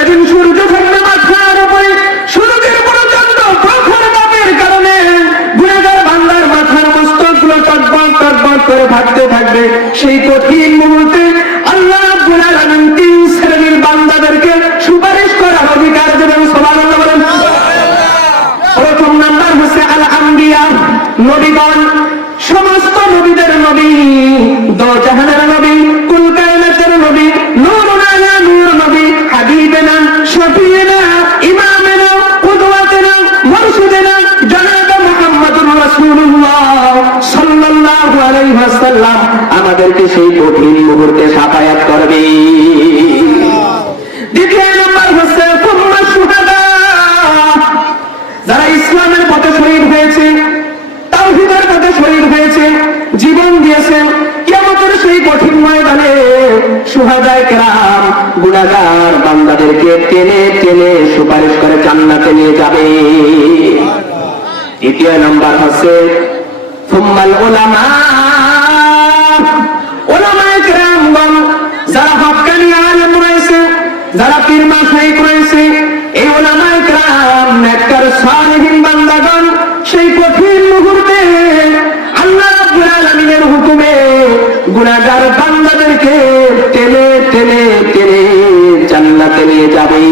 যেদিন সূর্য থাকবে মাথার উপরে, সূর্যের পর্যন্ত প্রখর তাপের কারণে গুনাহগার বান্দার মাথার মস্তকগুলো টটবট টটবট করে ভাগতে থাকবে। সেই কঠিন মুহূর্তে আল্লাহ রাব্বুল আলামিন তিন শ্রেণীর বান্দাদেরকে সুপারিশ করার অধিকার দেবেন। সুবহানাল্লাহ বলেন। প্রথম নাম্বার হচ্ছে আল আম্বিয়া, নবীগণ, সমস্ত নবীদের নবী, দো জাহানের নবী, কুল কায়নাতের নবী, নূরুন আলা নূর নবী, হাবিবেনা, শফিয়েনা, ইমামেনা, কুদওয়াতেনা, মুরশিদেনা জনাব মুহাম্মদুর রাসূলুল্লাহ সাল্লাল্লাহু আলাইহি ওয়াসাল্লাম আমাদেরকে সেই কঠিন মুহূর্তে সাফায়াত করবে। দ্বিতীয় নাম্বার হচ্ছে কুম্মা শুহাদা, যারা ইসলামের পথে শহীদ হয়েছে, তাওহীদের পথে শহীদ হয়েছে, জীবন দিয়েছেন, কিয়ামতের সেই কঠিন ময়দানে শুহাদায়ে কেরাম গুনাহগার বান্দাদেরকে টেনে টেনে সুপারিশ করে জান্নাতে নিয়ে যাবে। তৃতীয় নাম্বার হচ্ছে সুম্মাল উলামা, উলামায়ে কেরামগণ, যারা হক্কানি আলেম রয়েছে, যারা পীর মাশায়েখ রয়েছে, এই উলামায়ে কেরাম নেককার সালেহিন বান্দাগণ সেই কঠিন মুহূর্তে আল্লাহ রাব্বুল আলামিনের হুকুমে গুনাহগার বান্দাদেরকে টেনে টেনে টেনে জান্নাতে নিয়ে যাবে।